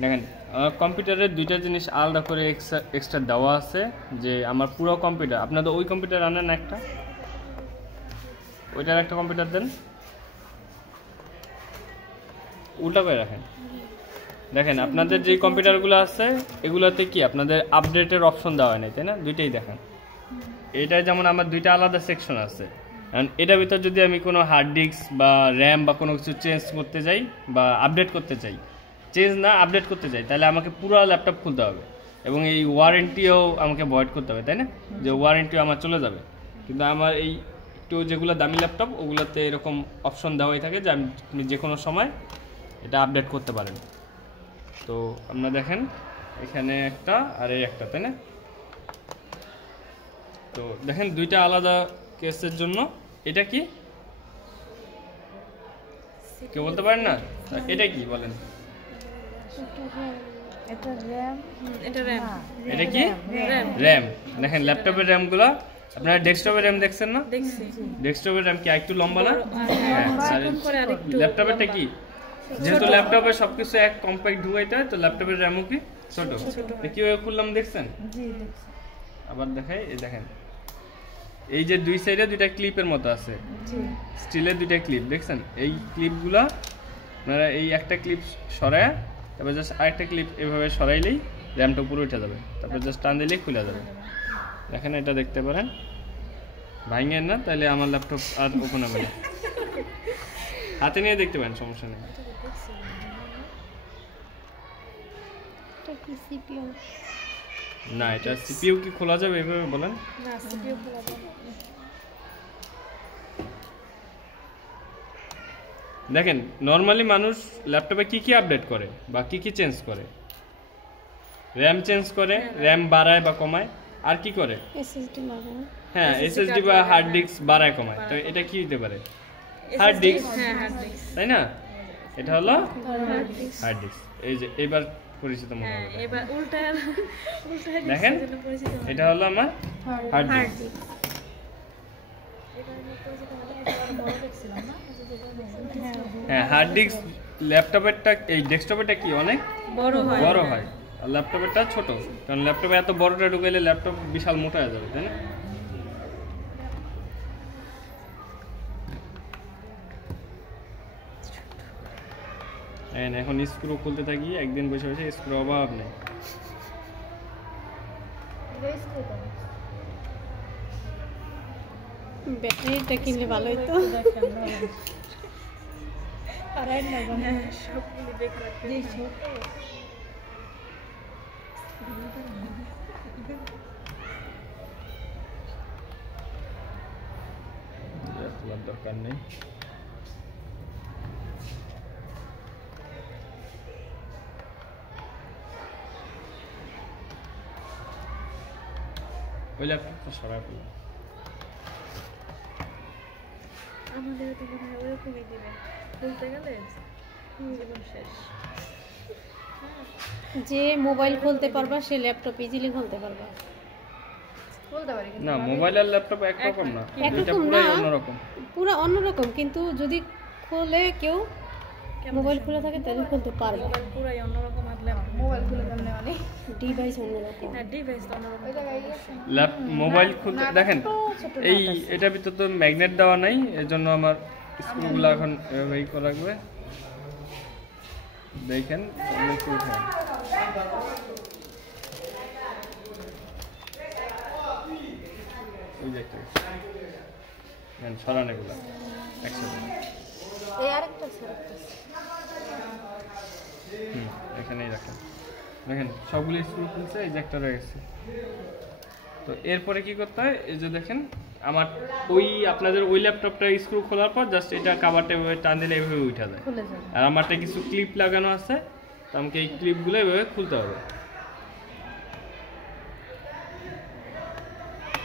দেখেন কম্পিউটারের দুইটা জিনিস আলাদা করে এক্সট্রা দেওয়া আছে যে আমার পুরো কম্পিউটার আপনাদের ওই কম্পিউটার আনেন একটা ওইটার একটা কম্পিউটার দেন উল্টা করে রাখেন দেখেন আপনাদের যে কম্পিউটারগুলো আছে এগুলোতে কি আপনাদের আপডেটের অপশন দেওয়া হয় না তাই না দুইটাই দেখেন এটা যেমন আমার দুইটা আলাদা সেকশন আছে কারণ এটার ভিতর যদি আমি কোনো হার্ড ডিস্ক বা র্যাম বা কোনো কিছু চেঞ্জ করতে যাই বা আপডেট করতে চাই চেঞ্জ না আপডেট করতে চাই তাহলে আমাকে পুরো ল্যাপটপ খুলতে হবে এবং এই ওয়ারেন্টিও আমাকে ভয়েড করতে হবে তাই না যে ওয়ারেন্টিও আমার চলে যাবে কিন্তু আমার এই একটু যেগুলো দামি ল্যাপটপ ওগুলোতে এরকম অপশন দেওয়াই থাকে যে আপনি যে কোনো সময় এটা আপডেট করতে পারেন তো আপনারা দেখেন এখানে একটা আর এই একটা তাই না তো দেখেন দুইটা আলাদা কেসের জন্য এটা কি কেউ বলতে পারেন না এটা কি বলেন এটা কি র্যাম দেখেন ল্যাপটপের র্যামগুলো আপনারা ডেস্কটপের র্যাম দেখছেন না ডেস্কটপের র্যাম কি একটু লম্বা না ল্যাপটপেরটা কি যেহেতু ল্যাপটপে সবকিছু এক কম্প্যাক্ট ঢুকাইতে হয় তো ল্যাপটপের র্যামও কি ছোট কিভাবে খুললাম দেখছেন আবার দেখাই এই দেখেন এই যে দুই সাইডে দুইটা ক্লিপের মতো আছে স্টিলের দুইটা ক্লিপ দেখছেন এই ক্লিপগুলো আপনারা এই একটা ক্লিপ সরায় তারপর জাস্ট আরেকটা ক্লিপ এভাবে সরাইলেই র্যামটা উপরে উঠে যাবে তারপর জাস্ট টান দিলেই খুলে যাবে দেখেন এটা দেখতে পারেন ভাঙেন না তাহলে আমার ল্যাপটপ আর ওপেন হবে না হাতে নিয়ে দেখতে পারেন সমস্যা নেই না এটা সিপিইউ কি খোলা যাবে এভাবে বলেন না সিপিইউ খোলা যাবে দেখেন নরমালি মানুষ ল্যাপটপে কি কি আপডেট করে বা কি কি চেঞ্জ করে র্যাম চেঞ্জ করে র্যাম বাড়ায় বা কমায় আর কি করে এসএসডি লাগায় হ্যাঁ এসএসডি বা হার্ড ডিস্ক বাড়ায় কমায় তো এটা কি হতে পারে হার্ড ডিস্ক তাই না এটা হলো হার্ড ডিস্ক এই যে এবার পরিচিত মনে হবে এবার উল্টা দেখেন এটা হলো আমার হার্ড ডিস্ক হ্যাঁ হার্ড ডিস্ক ল্যাপটপেরটা এই ডেস্কটপেরটা কি অনেক বড় হয় আর ল্যাপটপেরটা ছোট কারণ ল্যাপটপে এত বড়টা ঢুকাইলে ল্যাপটপ বিশাল মোটা হয়ে যাবে তাই না এখন স্ক্রু খুলতে থাকি একদিন বসে বসে স্ক্রু অভাব নেই ব্যাটারিটা কিনলে ভালো হতো দরকার নেই ওই ল্যাপটপটা সরাই ফেললাম আমাদের তো মনে হয় ওরকমই দিবে খুলতে গেলে জীবন শেষ যে মোবাইল খুলতে পারবা সে ল্যাপটপ ইজিলি খুলতে পারবা না মোবাইল আর ল্যাপটপ একরকম না এটা পুরো অন্যরকম পুরো অন্যরকম কিন্তু যদি খোলে কেউ মোবাইল খোলা থাকে তাহলে খুলতে পারবে মোবাইল পুরাই অন্যরকম আর মোবাইল খুলে ফেললে মানে ডিভাইস অন্যরকম হ্যাঁ ডিভাইস অন্যরকম মোবাইল খুলতে দেখেন এই এটার ভিতর তো ম্যাগনেট দেওয়া নাই এজন্য আমার স্ক্রুগুলো এখন এভাবেই করে রাখবে দেখেন অনেক উঠান ওই যে একটা সরান এগুলো একসাথে এই আরেকটা এখানেই রাখেন দেখেন সবগুলো স্ক্রু খুলছে এই যে একটা রয়েছে তো এরপরে কি করতে হয় এই যে দেখেন আমার ওই আপনাদের ওই ল্যাপটপটা স্ক্রু খোলার পর জাস্ট এটা কাভারটা এভাবে টান দিলে এভাবে উঠে যায় আর আমারটা কিছু ক্লিপ লাগানো আছে তো আমাকে এই ক্লিপগুলো এভাবে খুলতে হবে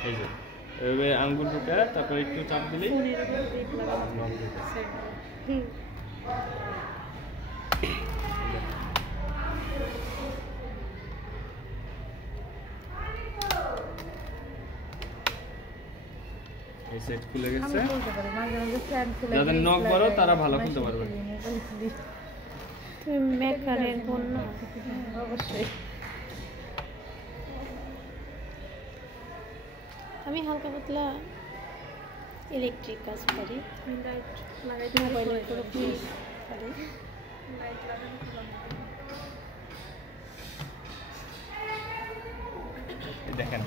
এই যে এভাবে আঙ্গুল ঢুকে তারপর একটু চাপ দিলেই এই সেট খুলে গেছে। আমি খুলতে পারি, মাঝে মাঝে ফ্যান খুলে যাদের দিই, নখ slide বড় এ তারা ভালো machine খুলতে পারবে। খুলি, মোবাইল খুলি। তুমি মেকারের বোন না? অবশ্যই। আমি হালকা পাতলা ইলেকট্রিক কাজ পারি, লাইট লাগাইতে মোবাইলের পুরো পারি। লাইট লাগানো এই দেখেন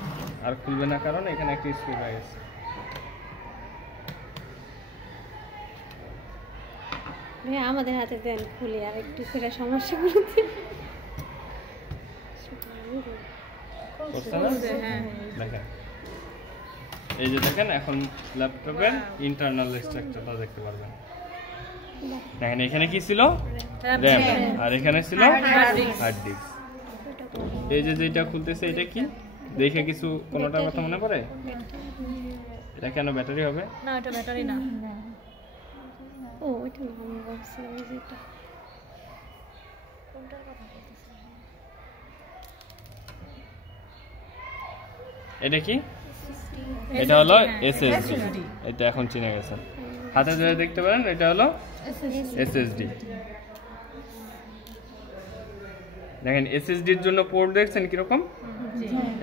আর খুলবে না, কারণ এখানে একটা স্ক্রু হয়ে গেছে। ভাই আমাদের হাতে দেন, খুলি আর একটু সেটা সমস্যা করতে। করছে না? হ্যাঁ দেখেন এই যে দেখেন এখন ল্যাপটপের ইন্টারনাল স্ট্রাকচারটা দেখতে পারবেন। দেখেন এখানে কি ছিল? র্যাম, আর এখানে ছিল হার্ড ডিস্ক। এই যে যেটা খুলতেছে এটা কি দেখে কিছু কোনোটার কথা মনে পড়ে? এটা কেন ব্যাটারি হবে? না, এটা ব্যাটারি না। ও ওইটা না, আমি ভাবছিলাম এই যে এটা। কোনটার কথা বলতেছ? এটা কি? এটা হলো SSD। এটা এখন চিনে গেছেন, হাতে ধরে দেখতে পারেন। এটা হলো SSD। দেখেন SSD এর জন্য পোর্ট দেখছেন কিরকম?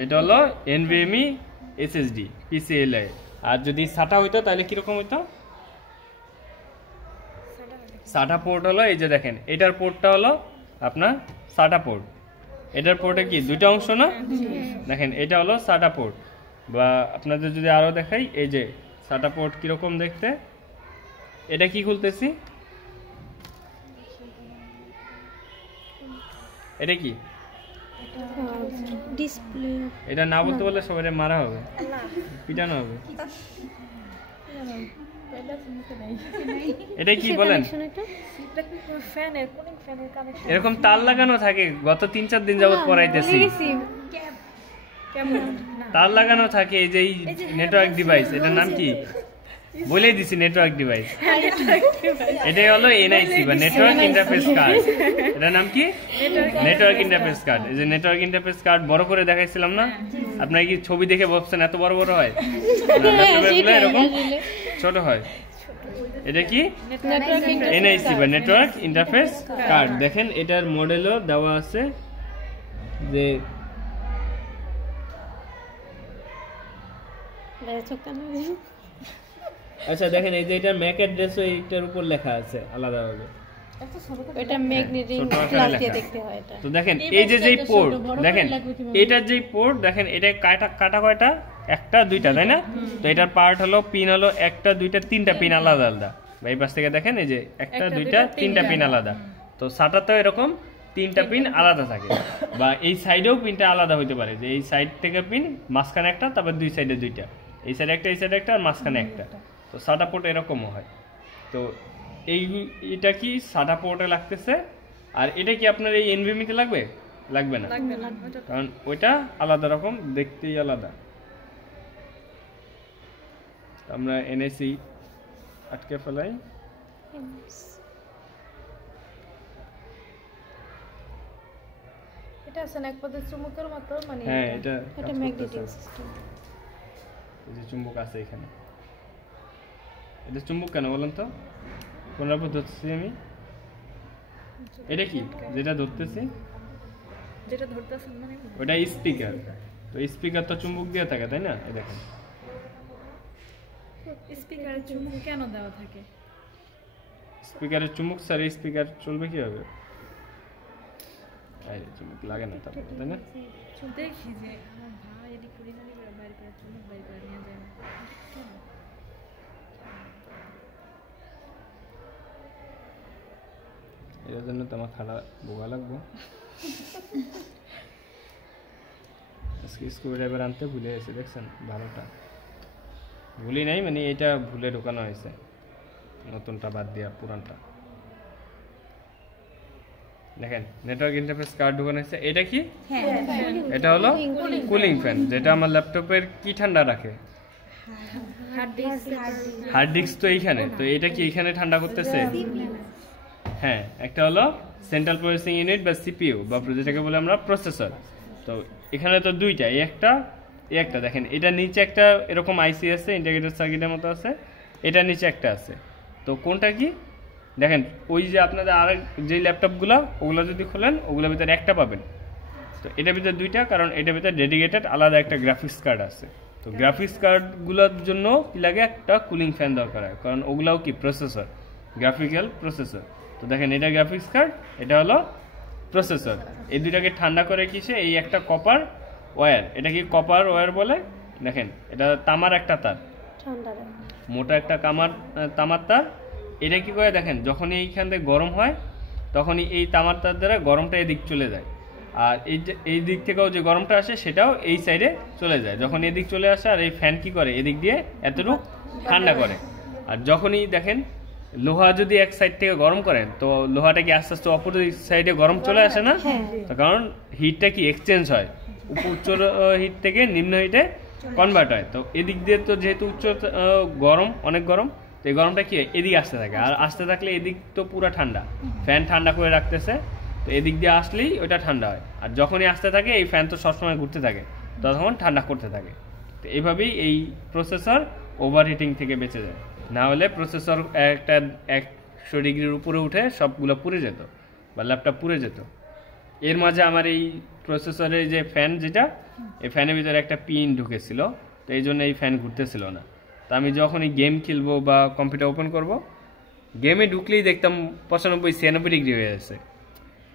এটা হলো NVMe SSD PCLI। আর যদি SATA হইতো তাহলে কিরকম হইতো? SATA পোর্ট হলো এই যে দেখেন, এটার পোর্টটা হলো আপনার SATA পোর্ট। এটার পোর্টে কি দুইটা অংশ না? দেখেন এটা হলো SATA পোর্ট। বা আপনাদের যদি আরো দেখাই, এই যে SATA পোর্ট কিরকম দেখতে। এটা কি খুলতেছি? এটা কি? ডিসপ্লে। এটা না বলতে বললে সবাই মারা হবে, পিটানো হবে। এটা কি বলেন? এটা কি ফ্যানের কুলিং ফ্যানের কানেকশন? এরকম তার লাগানো থাকে, গত 3-4 দিন যাবত পড়াইতেছি। কেমন? তার লাগানো থাকে এই যে নেটওয়ার্ক ডিভাইস, এটার নাম কি বলেই দিছি? Network device. এটাই হলো NIC বা নেটওয়ার্ক ইন্টারফেস কার্ড। এটার নাম কি? Network interface card. এই যে নেটওয়ার্ক ইন্টারফেস কার্ড বড় করে দেখাইছিলাম না? আপনারা কি ছবি দেখে ভাবছেন এত বড় বড় হয়? ল্যাপটপের এরকম ছোট হয়। এটা কি? NIC বা নেটওয়ার্ক ইন্টারফেস কার্ড। দেখেন এটার মডেলও দেওয়া আছে যে আচ্ছা দেখেন এই যে এটা ম্যাক অ্যাড্রেসও এইটার উপর লেখা আছে আলাদাভাবে। এটা ম্যাগনেটিক ছোট আকারে গ্লাস লেখা। দিয়ে দেখতে হয় এটা। তো দেখেন এই যে যেই পোর্ট, দেখেন এটার যেই পোর্ট, দেখেন এটা কাটা কয়টা? একটা দুইটা, তাই না? তো এটার পার্ট হলো পিন হলো একটা দুইটা তিনটা পিন আলাদা আলাদা। এই পাশ থেকে দেখেন এই যে একটা দুইটা তিনটা পিন আলাদা। তো SATA-তেও এরকম তিনটা পিন আলাদা থাকে, বা এই সাইডেও পিনটা আলাদা হইতে পারে, যে এই সাইড থেকে পিন, মাঝখানে একটা, তারপর দুই সাইডে দুইটা, এই সাইডে একটা এই সাইডে একটা আর মাঝখানে একটা। তো SATA পোর্ট এরকমও হয়। তো এটা কি SATA পোর্টে লাগতেছে, আর এটা কি আপনার এই NVMe-তে লাগবে? লাগবে না, কারণ ওইটা আলাদা রকম, দেখতেই আলাদা। আমরা NIC আটকে ফেলাই। এটা আছে না এক পদের চুমুকের মতো, মানে হ্যাঁ এটা এটা ম্যাগনেটিক সিস্টেম। এই যে চুম্বক আছে এখানে। এটা চুম্বক কেন বলেন তো? কোনটা ধরতেছি আমি? এটা কি যেটা ধরতেছি? যেটা ধরতেছেন মানে ওটা স্পিকার। তো স্পিকার তো চুম্বক দিয়ে থাকে, তাই না? এই দেখেন স্পিকারের চুম্বক কেন দেওয়া থাকে? স্পিকারের চুম্বক ছাড়া স্পিকার চলবে কিভাবে? এই চুম্বক লাগে না তারপর, তাই না? দেখি যে আমার ভাই এদিক করে বাইরে করে চুম্বক বাইরে করে নিয়ে যায়। এর জন্য তো আমার খারাপ বোকা লাগবো। আজকে স্ক্রুড্রাইভার আনতে ভুলে গেছে, দেখছেন? ভালোটা ভুলি নাই, মানে এটা ভুলে ঢোকানো হয়েছে, নতুনটা বাদ দিয়া পুরানটা। দেখেন নেটওয়ার্ক ইন্টারফেস কার্ড ঢোকানো হয়েছে। এটা কি? এটা হলো কুলিং ফ্যান, যেটা আমার ল্যাপটপের কি ঠান্ডা রাখে? হার্ড ডিস্ক তো এইখানে। তো এটা কি এইখানে ঠান্ডা করতেছে? হ্যাঁ, একটা হলো সেন্ট্রাল প্রসেসিং ইউনিট বা CPU, বা যেটাকে বলে আমরা প্রসেসর। তো এখানে তো দুইটা, এই একটা এই একটা দেখেন, এটা নিচে একটা এরকম আইসি আছে, ইন্টিগ্রেটেড সার্কিটের মতো আছে, এটা নিচে একটা আছে। তো কোনটা কি দেখেন, ওই যে আপনাদের আর যেই ল্যাপটপগুলো ওগুলো যদি খোলেন ওগুলোর ভিতরে একটা পাবেন। তো এটার ভিতরে দুইটা, কারণ এটার ভিতরে ডেডিকেটেড আলাদা একটা গ্রাফিক্স কার্ড আছে। তো গ্রাফিক্স কার্ডগুলোর জন্য কি লাগে, একটা কুলিং ফ্যান দরকার হয়, কারণ ওগুলাও কি প্রসেসর, গ্রাফিক্যাল প্রসেসর। তো দেখেন এটা গ্রাফিক্স কার্ড, এটা হলো প্রসেসর। এই দুইটাকে ঠান্ডা করে কিসে, এই একটা কপার ওয়্যার, এটা কি কপার ওয়্যার বলে, দেখেন এটা তামার একটা তার, ঠান্ডা মোটা একটা তামার তার। এটা কি করে দেখেন, যখনই এইখান থেকে গরম হয় তখনই এই তামার তার দ্বারা গরমটা এদিক চলে যায়, আর এই দিক থেকেও যে গরমটা আসে সেটাও এই সাইডে চলে যায়। যখন এদিক চলে আসে, আর এই ফ্যান কি করে এদিক দিয়ে এতটুকু ঠান্ডা করে। আর যখনই দেখেন লোহা যদি এক সাইড থেকে গরম করেন, তো লোহাটা কি আস্তে আস্তে অপোজিট সাইডে গরম চলে আসে না, তো কারণ হিটটা কি এক্সচেঞ্জ হয়, উচ্চ হিট থেকে নিম্ন হিটে কনভার্ট হয়। তো এদিক দিয়ে তো যেহেতু উচ্চ গরম, অনেক গরম, তো এই গরমটা কি এদিকে আসতে থাকে, আর আসতে থাকলে এদিক তো পুরো ঠান্ডা, ফ্যান ঠান্ডা করে রাখতেছে, তো এদিক দিয়ে আসলেই ওইটা ঠান্ডা হয়। আর যখনই আসতে থাকে এই ফ্যান তো সবসময় ঘুরতে থাকে, তখন ঠান্ডা করতে থাকে। তো এইভাবেই এই প্রসেসর ওভারহিটিং থেকে বেঁচে যায়। না হলে প্রসেসর একটা 100 ডিগ্রির উপরে উঠে সবগুলো পুড়ে যেত বা ল্যাপটপ পুড়ে যেত। এর মাঝে আমার এই প্রসেসরের যে ফ্যান, যেটা এই ফ্যানের ভিতরে একটা পিন ঢুকেছিল, তো এই জন্য এই ফ্যান ঘুরতেছিল না। তো আমি যখনই গেম খেলবো বা কম্পিউটার ওপেন করব, গেমে ঢুকলেই দেখতাম 95-96 ডিগ্রি হয়ে যাচ্ছে।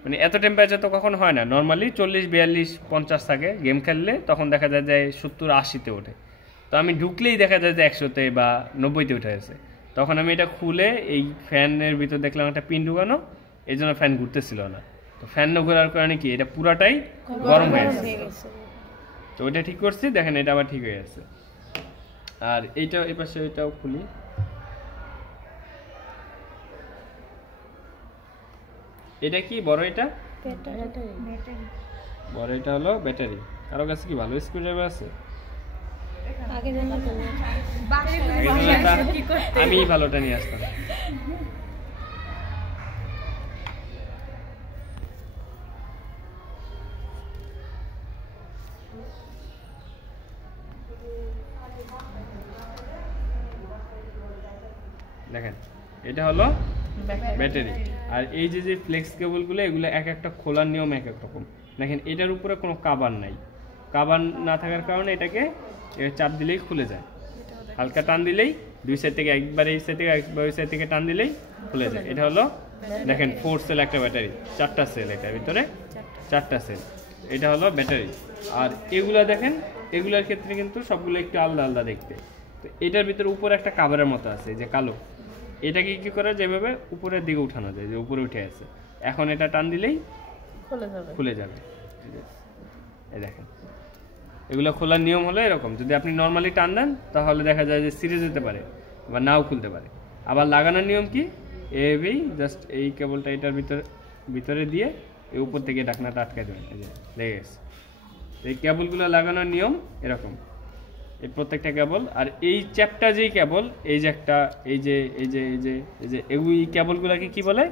মানে এত টেম্পারেচার তো কখনো হয় না, নর্মালি 40-42-50 থাকে। গেম খেললে তখন দেখা যায় যে 70-80-তে ওঠে। তো আমি ঢুকলেই দেখা যায় যে 100-তে বা 90-তে উঠে গেছে। তখন আমি এটা খুলে এই ফ্যানের ভিতর দেখলাম একটা পিন ঢুকানো, এই জন্য ফ্যান ঘুরতেছিল না। তো ফ্যান না ঘোরার কারণে কি এটা পুরাটাই গরম হয়ে গেছে। তো ওইটা ঠিক করছি, দেখেন এটা আবার ঠিক হয়ে গেছে। আর এইটা এই পাশে এটাও খুলি, এটা কি বড়, এটা বড়, এটা হলো ব্যাটারি। কারো কাছে কি ভালো স্ক্রুড্রাইভার আছে? আমি ভালোটা নিয়ে আসতাম। দেখেন এটা হলো ব্যাটারি। আর এই যে ফ্লেক্স কেবলগুলো, এগুলো এক একটা খোলার নিয়ম এক এক রকম। দেখেন এটার উপরে কোনো কাভার নাই, কাভার না থাকার কারণে এটাকে চাপ দিলেই খুলে যায়, হালকা টান দিলেই দুই সাইড থেকে একবার এই সাইড থেকে একবার ওই সাইড থেকে টান দিলেই খুলে যায়। এটা হলো দেখেন 4 সেল একটা ব্যাটারি, 4টা সেল, এটার ভিতরে 4টা সেল, এটা হলো ব্যাটারি। আর এগুলা দেখেন, এগুলোর ক্ষেত্রে কিন্তু সবগুলো একটু আলাদা আলাদা দেখতে। তো এটার ভিতরে উপরে একটা কাভারের মতো আছে, যে কালো, এটাকে কি করে যেভাবে উপরের দিকে উঠানো যায়, যে উপরে উঠে আছে, এখন এটা টান দিলেই খুলে যাবে। এই দেখেন এগুলো খোলার নিয়ম হলো এরকম, যদি আপনি নর্মালি টান দেন তাহলে দেখা যায় যে ছিঁড়ে যেতে পারে বা নাও খুলতে পারে। আবার লাগানোর নিয়ম কি, এইভাবেই জাস্ট এই কেবলটা এটার ভিতরে দিয়ে এই উপর থেকে ঢাকনাটা আটকে দেবেন, এই যে লেগে গেছে। এই কেবলগুলো লাগানোর নিয়ম এরকম, এই প্রত্যেকটা কেবল। আর এই চ্যাপটা যেই কেবল, এই যে একটা এই যে এই যে এই যে এই যে এই কেবলগুলোকে কি বলে,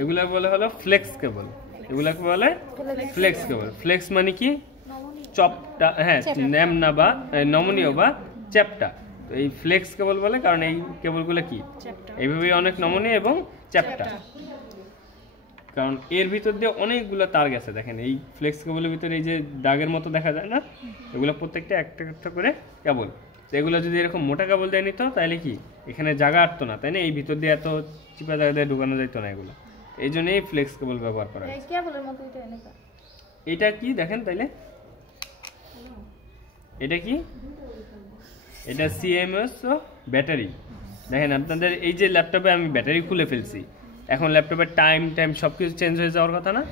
এগুলা বলে হলো ফ্লেক্স কেবল। এগুলাকে বলে ফ্লেক্স কেবল। ফ্লেক্স মানে কি, চপটা, হ্যাঁ ন্যামনা বা নমনীয় বা চ্যাপটা। তো এই ফ্লেক্স কেবল বলে কারণ এই কেবলগুলো কি এইভাবে অনেক নমনীয় এবং চ্যাপটা, কারণ এর ভিতর দিয়ে অনেকগুলো তার গেছে। দেখেন এই ফ্লেক্স কেবলের ভিতরে এই যে দাগের মতো দেখা যায় না, এগুলো প্রত্যেকটা একটা একটা করে কেবল। তো এগুলো যদি এরকম মোটা কেবল দিয়ে নিত তাহলে কি এখানে জায়গা আটতো না, তাই না, এই ভিতর দিয়ে এত চিপা জায়গা দিয়ে ঢুকানো যেত না এগুলো। এই জন্য এই ফ্লেক্স কেবল ব্যবহার করা হয়। এটা কি দেখেন তাইলে, এটা কি, এটা সিএমএস ব্যাটারি। দেখেন আপনাদের এই যে ল্যাপটপে আমি ব্যাটারি খুলে ফেলছি, এখন ল্যাপটপের টাইম সব কিছু চেঞ্জ হয়ে যাওয়ার কথা না।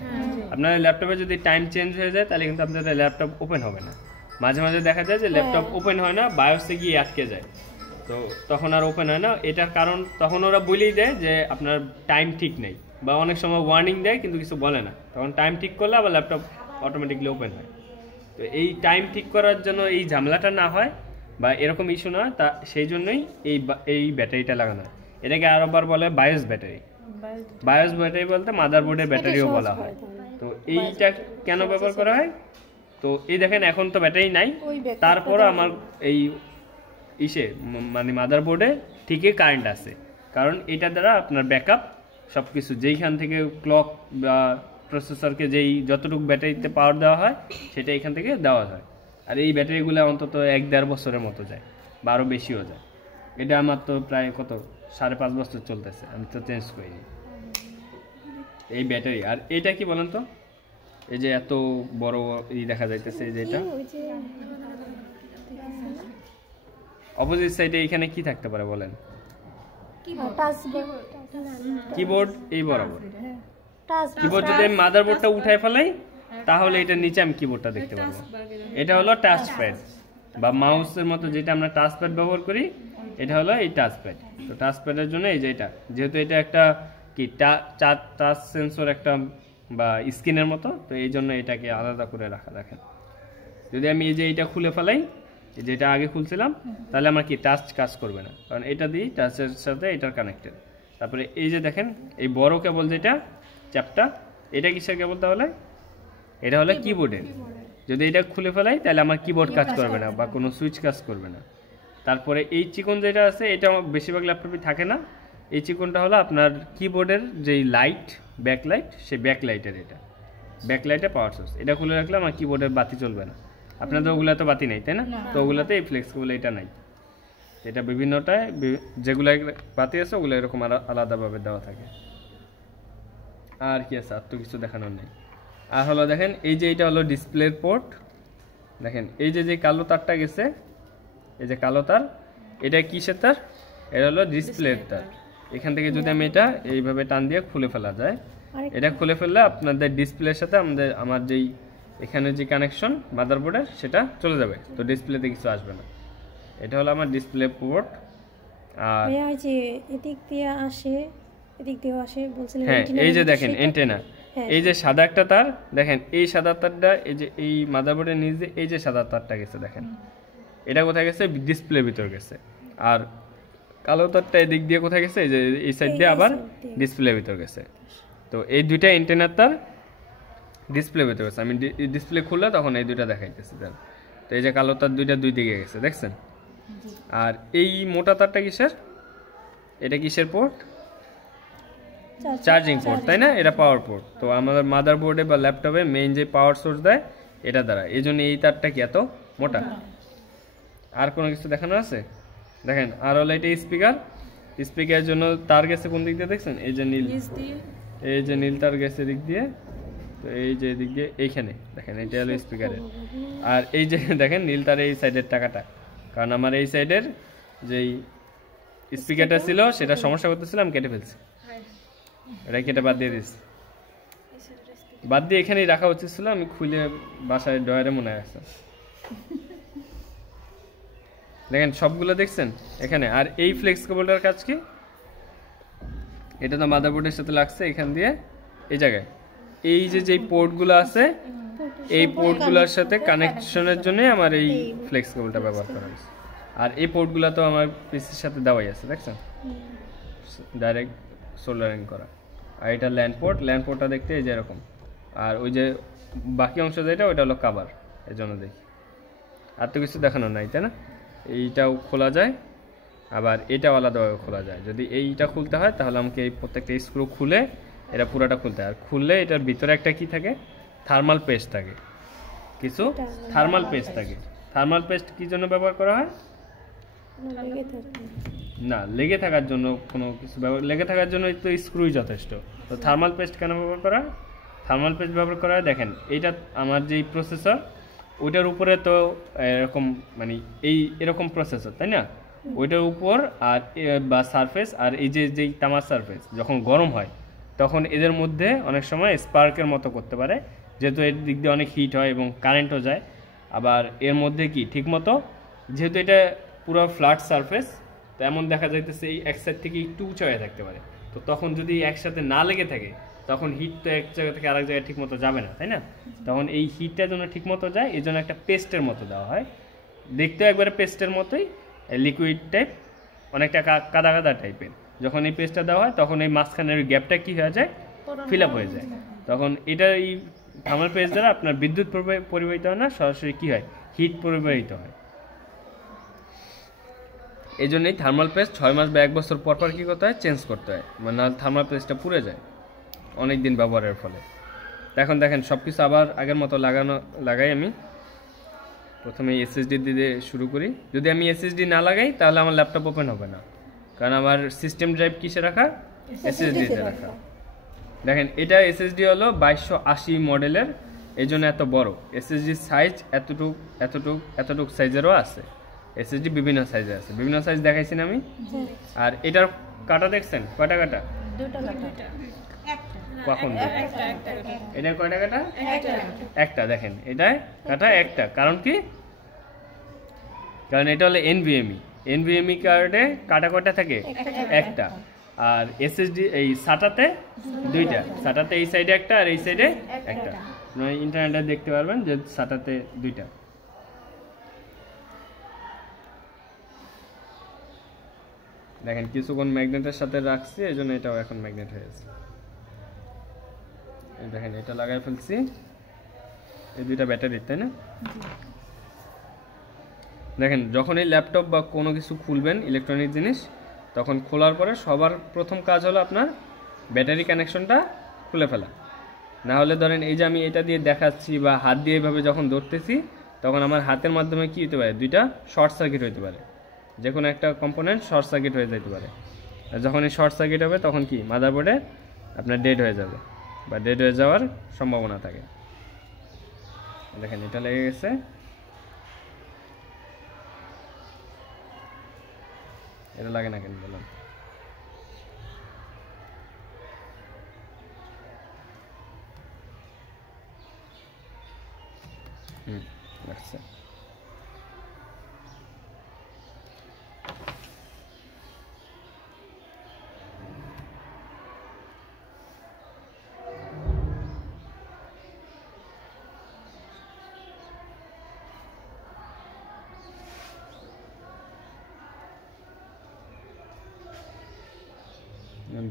আপনাদের ল্যাপটপে যদি টাইম চেঞ্জ হয়ে যায় তাহলে কিন্তু আপনাদের ল্যাপটপ ওপেন হবে না। মাঝে মাঝে দেখা যায় যে ল্যাপটপ ওপেন হয় না, বায়োসে গিয়ে আটকে যায়, তো তখন আর ওপেন হয় না। এটার কারণ তখন ওরা বলেই দেয় যে আপনার টাইম ঠিক নেই, বা অনেক সময় ওয়ার্নিং দেয় কিন্তু কিছু বলে না, তখন টাইম ঠিক করলে আবার ল্যাপটপ অটোমেটিকলি ওপেন হয়। তো এই টাইম ঠিক করার জন্য এই ঝামেলাটা না হয় বা এরকম ইস্যু না হয়, তা সেই জন্যই এই ব্যাটারিটা লাগানো হয়। এটাকে আরেকবার বলে বায়োস ব্যাটারি। বায়োস ব্যাটারি বলতে মাদারবোর্ডের ব্যাটারিও বলা হয়। তো এইটা কেন ব্যবহার করা হয়? তো এই দেখেন এখন তো ব্যাটারি নাই, তারপর আমার এই মানে মাদারবোর্ডে ঠিকই কারেন্ট আছে, কারণ এটা দ্বারা আপনার ব্যাকআপ সব কিছু যেইখান থেকে ক্লক বা প্রসেসরকে যতটুকু ব্যাটারিতে পাওয়ার দেওয়া হয় সেটা এখান থেকে দেওয়া হয়। আর এই ব্যাটারিগুলো অন্তত 1-1.5 বছরের মতো যায় বা আরও বেশিও যায়। এটা আমার তো প্রায় 5.5 বছর চলতেছে, আমি তো চেঞ্জ করিনি এই ব্যাটারি। আর এটা কি বলেন তো, এই যে এত বড় দেখা যাইতেছে, এই যে এটা অপোজিট সাইডে এখানে কি থাকতে পারে বলেন? কিবোর্ড। এই বরাবর কিবোর্ড যদি আমি মাদারবোর্ডটা উঠায় ফেলাই তাহলে এটা নিচে আমি কিবোর্ডটা দেখতে পারবো। এটা হলো টাচ প্যাড বা মাউসের মতো যেটা আমরা টাচ প্যাড ব্যবহার করি, এটা হলো এই টাচ প্যাড। তো টাচ প্যাডের জন্য এই যে এটা, যেহেতু এটা একটা কি টাচ সেন্সর একটা বা স্ক্রিনের মতো, তো এই জন্য এটাকে আলাদা করে রাখা। দেখেন যদি আমি এই যে এটা খুলে ফেলাই, যেটা আগে খুলছিলাম, তাহলে আমার কি টাচ কাজ করবে না, কারণ এটা দিয়ে টাচের সাথে এটার কানেক্টেড। তারপরে এই যে দেখেন এই বড় কেবল যেটা চ্যাপটা, এটা কিসের কেবল তাহলে? এটা হলো কিবোর্ডের। যদি এটা খুলে ফেলাই তাহলে আমার কিবোর্ড কাজ করবে না বা কোনো সুইচ কাজ করবে না। তারপরে এই চিকন যেটা আছে, এটা বেশিরভাগ ল্যাপটপে থাকে না। এই চিকনটা হলো আপনার কিবোর্ডের যেই লাইট, ব্যাকলাইট, সেই ব্যাকলাইটের এটা ব্যাকলাইটে পাওয়ার সোর্স। এটা খুলে রাখলে আমার কিবোর্ডের বাতি চলবে না। আপনাদের ওগুলো তো বাতি নেই, তাই না? তো ওগুলোতে এই ফ্লেক্সিবল এটা নাই। এটা বিভিন্নটায় যেগুলো বাতি আছে ওগুলো এরকম আলাদাভাবে দেওয়া থাকে। আর কি আছে? আর তো কিছু দেখানোর নেই। আর হলো দেখেন এই যে এটা হলো ডিসপ্লের পোর্ট। দেখেন এই যে কালো তারটা গেছে, এই যে কালো তার, এটা কিসের তার? এটা হলো ডিসপ্লের তার। এখান থেকে যদি আমি এটা এইভাবে টান দিয়ে খুলে ফেলা যায়, এটা খুলে ফেললে আপনাদের ডিসপ্লের সাথে আমার যেই এখানে যে কানেকশন মাদারবোর্ডের সেটা চলে যাবে, তো ডিসপ্লেতে কিছু আসবে না। এটা হলো আমার ডিসপ্লে পোর্ট। আর যে এদিক দিয়ে আসে, এদিক দিয়েও আসে বলছিলেন। হ্যাঁ এই যে দেখেন এন্টেনা, এই যে সাদা একটা তার, দেখেন এই সাদা তারটা এই যে এই মাদারবোর্ডের নিচে এই যে সাদা তারটা গেছে, দেখেন এটা কোথায় গেছে? ডিসপ্লের ভিতর গেছে। আর কালো তারটা এদিক দিয়ে কোথায় গেছে? এই যে এই সাইড দিয়ে আবার ডিসপ্লের ভিতর গেছে। তো এই দুইটা এন্টেনার তার ডিসপ্লের ভিতর গেছে। আমি ডিসপ্লে খুললে তখন এই দুইটা দেখাইতেছি। তো এই যে কালো তার দুই দিকে গেছে, দেখছেন? আর এই মোটা তারটা কিসের? এটা কিসের পোর্ট? চার্জিং পোর্ট, তাই না? এটা পাওয়ার পোর্ট। তো আমাদের মাদারবোর্ডে বা ল্যাপটপে মেইন যে পাওয়ার সোর্স দেয় এটা দ্বারা, এই জন্য এই তারটা কি এত মোটা। আর কোনো কিছু দেখানো আছে? দেখেন আর হলো এটা স্পিকারের জন্য তার গেছে কোন দিক দিয়ে দেখছেন? এই যে নীল, এই যে নীল তার গেছে দিক দিয়ে। তো এই যে দিক দিয়ে এইখানে দেখেন এটা হলো স্পিকারের। আর এই যে দেখেন নীল তার এই সাইডের টাকাটা, কারণ আমার এই সাইডের যেই স্পিকারটা ছিল সেটা সমস্যা করতেছিলাম, কেটে ফেলছি। এটা কেটে বাদ দিয়ে দিচ্ছি, বাদ দিয়ে এখানেই রাখা উচিত ছিল। আমি খুলে বাসায় ডয়ারে মনে আছে। দেখেন সবগুলো দেখছেন এখানে। আর এই ফ্লেক্স কেবলটার কাজ কি? এটা তো মাদারবোর্ডের সাথে লাগছে এখান দিয়ে এই জায়গায়। এই যে পোর্টগুলো আছে, এই পোর্টগুলোর সাথে কানেকশনের জন্য আমার এই ফ্লেক্স কেবলটা ব্যবহার করা হয়েছে। আর এই পোর্টগুলো তো আমার পিসির সাথে দেওয়াই আছে, দেখছেন, ডাইরেক্ট সোল্ডারিং করা। আর এটা ল্যান্ড পোর্টটা দেখতে এই যে এরকম। আর ওই যে বাকি অংশ যেটা ওইটা হলো কাভার, এই জন্য দেখি। আর তো কিছু দেখানো নাই, তাই না? এইটাও খোলা যায়, আবার এটাও আলাদাভাবে খোলা যায়। যদি এইটা খুলতে হয় তাহলে আমাকে এই প্রত্যেকটা স্ক্রু খুলে এটা পুরোটা খুলতে হয়। আর খুললে এটার ভিতরে একটা কি থাকে? থার্মাল পেস্ট থাকে, কিছু থার্মাল পেস্ট থাকে। থার্মাল পেস্ট কি জন্য ব্যবহার করা হয়? না, লেগে থাকার জন্য কোনো কিছু লেগে থাকার জন্য তো স্ক্রুই যথেষ্ট। তো থার্মাল পেস্ট কেন ব্যবহার করা? থার্মাল পেস্ট ব্যবহার করা হয়, দেখেন এইটা আমার যেই প্রসেসর ওইটার উপরে তো এরকম মানে এরকম প্রসেসর, তাই না? ওইটার উপর আর বা সারফেস, আর এই যেই তামার সারফেস যখন গরম হয় তখন এদের মধ্যে অনেক সময় স্পার্কের মতো করতে পারে, যেহেতু এর দিক দিয়ে অনেক হিট হয় এবং কারেন্টও যায়। আবার এর মধ্যে কি ঠিকমতো, যেহেতু এটা পুরো ফ্ল্যাট সারফেস, তো এমন দেখা যাইতেছে এই এক সাইড থেকে একটু উঁচু হয়ে থাকতে পারে। তো তখন যদি একসাথে না লেগে থাকে তখন হিট তো এক জায়গা থেকে আরেক জায়গায় ঠিকমতো যাবে না, তাই না? তখন এই হিটটা যেন ঠিকমতো যায় এই জন্য একটা পেস্টের মতো দেওয়া হয়। দেখতে একবারে পেস্টের মতোই, লিকুইড টাইপ, অনেকটা কাদা কাদা টাইপের। যখন এই পেজটা দেওয়া হয় তখন এই মাঝখানের গ্যাপটা কি হয়ে যায়, ফিল আপ হয়ে যায়। তখন এটা এই থার্মাল পেজ দ্বারা আপনার বিদ্যুৎ পরিবাহিত হয় না, সরাসরি কি হয়, হিট পরিবাহিত হয়। এই জন্যই থার্মাল পেজ 6 মাস বা 1 বছর পর পর কী করতে হয়, চেঞ্জ করতে হয়, মানে থার্মাল পেজটা পুড়ে যায় অনেক দিন ব্যবহারের ফলে। এখন দেখেন সব কিছু আবার আগের মতো লাগাই। আমি প্রথমে এসএসডি দিয়ে শুরু করি। যদি আমি এসএসডি না লাগাই তাহলে আমার ল্যাপটপ ওপেন হবে না, কারণ আমার সিস্টেম ড্রাইভ কিসে রাখা, এসএসডিতে রাখা। দেখেন এটা এসএসডি হলো 2280 মডেলের, এই জন্য এত বড়। এসএসডির সাইজ এতটুক সাইজেরও আছে। এসএসডি বিভিন্ন সাইজে আছে, বিভিন্ন সাইজ দেখাইছি না আমি। আর এটার কাটা দেখছেন, কয়টা কাটা, কখন এটা কয়টা কাটা, একটা। দেখেন এটা কাটা একটা, কারণ কি, কারণ এটা হলো এনভিএমই কার্ডে কাটা কয়টা থাকে, একটা। আর এসএসডি এই সাটাতে দুইটা, সাটাতে এই সাইডে একটা আর এই সাইডে একটা। আপনারা ইন্টারনেটে দেখতে পারবেন যে সাটাতে দুইটা। দেখেন কিছুক্ষণ ম্যাগনেটের সাথে রাখছি, এই জন্য এটাও এখন ম্যাগনেট হয়ে গেছে। দেখেন এটা লাগাই ফেলছি, এই দুইটা ব্যাটারি, তাই না? দেখেন যখন এই ল্যাপটপ বা কোনো কিছু খুলবেন ইলেকট্রনিক জিনিস, তখন খোলার পরে সবার প্রথম কাজ হলো আপনার ব্যাটারি কানেকশনটা খুলে ফেলা। না হলে ধরেন এই যে আমি এটা দিয়ে দেখাচ্ছি বা হাত দিয়ে এভাবে যখন ধরতেছি, তখন আমার হাতের মাধ্যমে কি হতে পারে, দুইটা শর্ট সার্কিট হতে পারে, যে কোনো একটা কম্পোনেন্ট শর্ট সার্কিট হয়ে যেতে পারে। আর যখন এই শর্ট সার্কিট হবে তখন কি মাদারবোর্ডে আপনার ডেড হয়ে যাবে বা ডেড হয়ে যাওয়ার সম্ভাবনা থাকে। দেখেন এটা লেগে গেছে, এটা লাগে না কেন বললাম। লাগছে।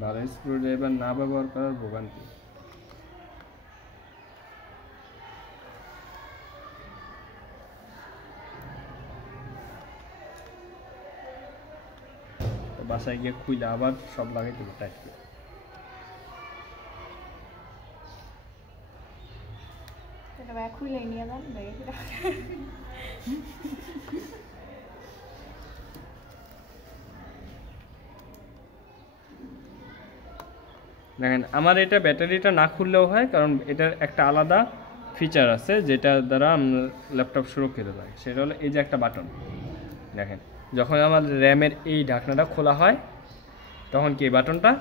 ভালো স্ক্রুড্রাইভার না ব্যবহার করার ভোগান্তি। বাসায় গিয়ে খুলে আবার সব লাগাই দেবো টাইট করে। খুলে নিয়ে যান। দেখেন আমার এটা ব্যাটারিটা না খুললেও হয়, কারণ এটার একটা আলাদা ফিচার আছে যেটা দ্বারা আমরা ল্যাপটপ সুরক্ষিত থাকে। সেটা হলো এই যে একটা বাটন। দেখেন যখন আমার র্যামের এই ঢাকনাটা খোলা হয় তখন কি বাটনটা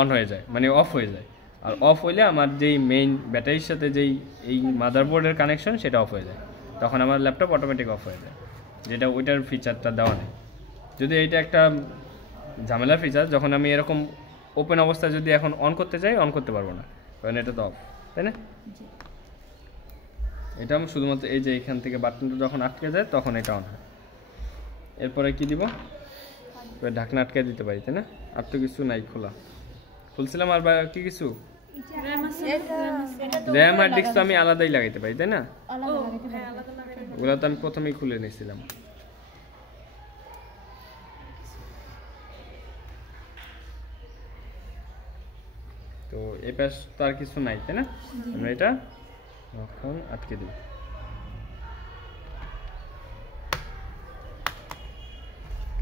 অন হয়ে যায়, মানে অফ হয়ে যায়। আর অফ হইলে আমার যেই মেইন ব্যাটারির সাথে যেই এই মাদারবোর্ডের কানেকশন সেটা অফ হয়ে যায়, তখন আমার ল্যাপটপ অটোমেটিক অফ হয়ে যায়, যেটা ওইটার ফিচারটা দেওয়া নেই। যদি এইটা একটা ঝামেলার ফিচার, যখন আমি এরকম ওপেন অবস্থায় যদি এখন অন করতে চাই অন করতে পারবো না, কারণ এটা তো অফ, তাই না? এটা আমি শুধুমাত্র এই যে এখান থেকে বাটনটা যখন আটকে যায় তখন এটা অন হয়। এরপরে কি দিব, ঢাকনা আটকে দিতে পারি, তাই না? আর তো কিছু নাই খোলা, খুলছিলাম। আর কি কিছু র্যাম আর ডিস্ক তো আমি আলাদাই লাগাইতে পারি, তাই না? ওগুলো তো আমি প্রথমেই খুলে নিয়েছিলাম। তো এই পাশ তো আর কিছু নাই, তাই না? আমরা এটা এখন আটকে দিই।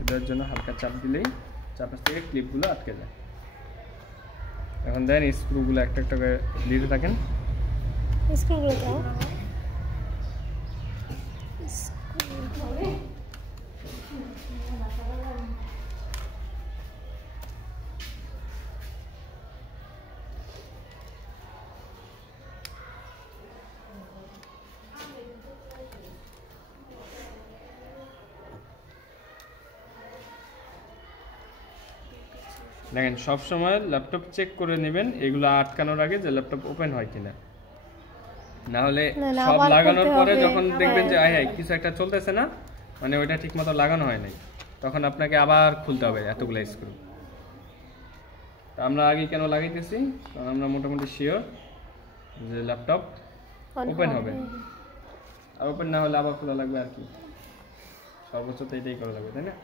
দেওয়ার জন্য হালকা চাপ দিলেই চাপের থেকে ক্লিপগুলো আটকে যায়। এখন দেন স্ক্রুগুলো একটা একটা করে দিতে থাকেন। স্ক্রুগুলো দাও। দেখেন সবসময় ল্যাপটপ চেক করে নেবেন এগুলো আটকানোর আগে যে ল্যাপটপ ওপেন হয় কিনা, না হলে সব লাগানোর পরে যখন দেখবেন যে হ্যাঁ কিছু একটা চলতেছে না, মানে ওইটা ঠিক মতো লাগানো হয় নাই, তখন আপনাকে আবার খুলতে হবে এতগুলো স্ক্রু। আমরা আগে কেন লাগাইতেছি, কারণ আমরা মোটামুটি শিওর যে ল্যাপটপ ওপেন হবে, আর ওপেন না হলে আবার খোলা লাগবে আর কি, সর্বোচ্চ তো এটাই করা লাগবে, তাই না?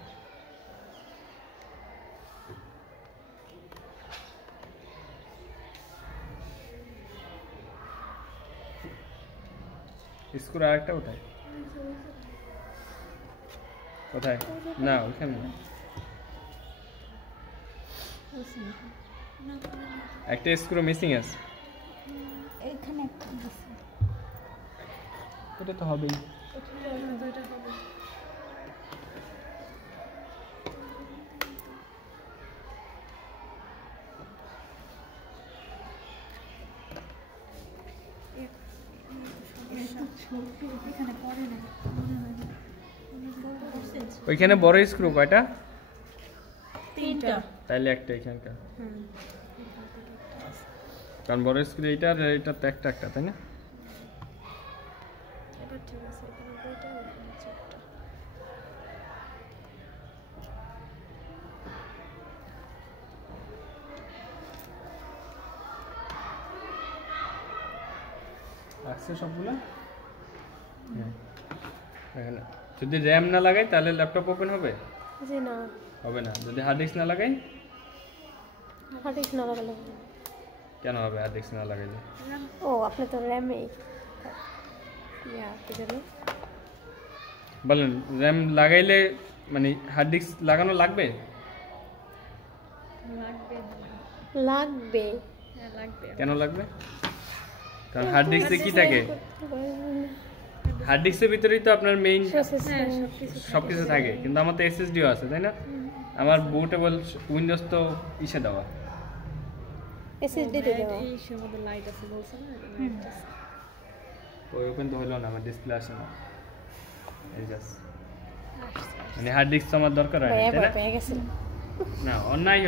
স্ক্রু আরেকটা কোথায় কোথায়? না ওইখানে না, একটা স্ক্রু মিসিং আছে, এইখানে একটা আছে। এটা তো হবেই। এখানে পড়ে না ওইখানে বড় স্ক্রু কয়টা? 3টা। তাইলে একটা এখানকার, কারণ বড় স্ক্রু এইটা আর এটা তো একটা একটা, তাই না? এবার ঠিক আছে, এখানে দুইটা ওখানে চারটা। আসছে সবগুলা? হ্যাঁ। এখানে যদি র্যাম না লাগাই তাহলে ল্যাপটপ ওপেন হবে? জি না, হবে না। যদি হার্ড ডিস্ক না লাগাই? হার্ড ডিস্ক না লাগালে হবে না। কেন হবে হার্ড ডিস্ক না লাগাইলে? ও আপনি তো র্যামে কি জানি বলেন, র্যাম লাগাইলে মানে হার্ড ডিস্ক লাগানো লাগবে? লাগবে। হ্যাঁ লাগবে। কেন লাগবে? কারণ হার্ড ডিস্কে কি থাকে? হার্ড ডিস্কের ভিতরেই তো আপনার মেইন সবকিছু থাকে, কিন্তু আমার তো এসএসডিও আছে, তাই না? আমার বুটেবল উইন্ডোজ তো ইসে দেওয়া, এসএসডি তে দেওয়া। এই মধ্যে লাইট আছে বলছ না, লাইট আছে। ওই ওপেন তো হলো না, আমার ডিসপ্লে আসে না, এই জাস্ট মানে হার্ড ডিস্ক তো আমার দরকার হয় না, তাই না? পেয়ে গেছে না অন্যায়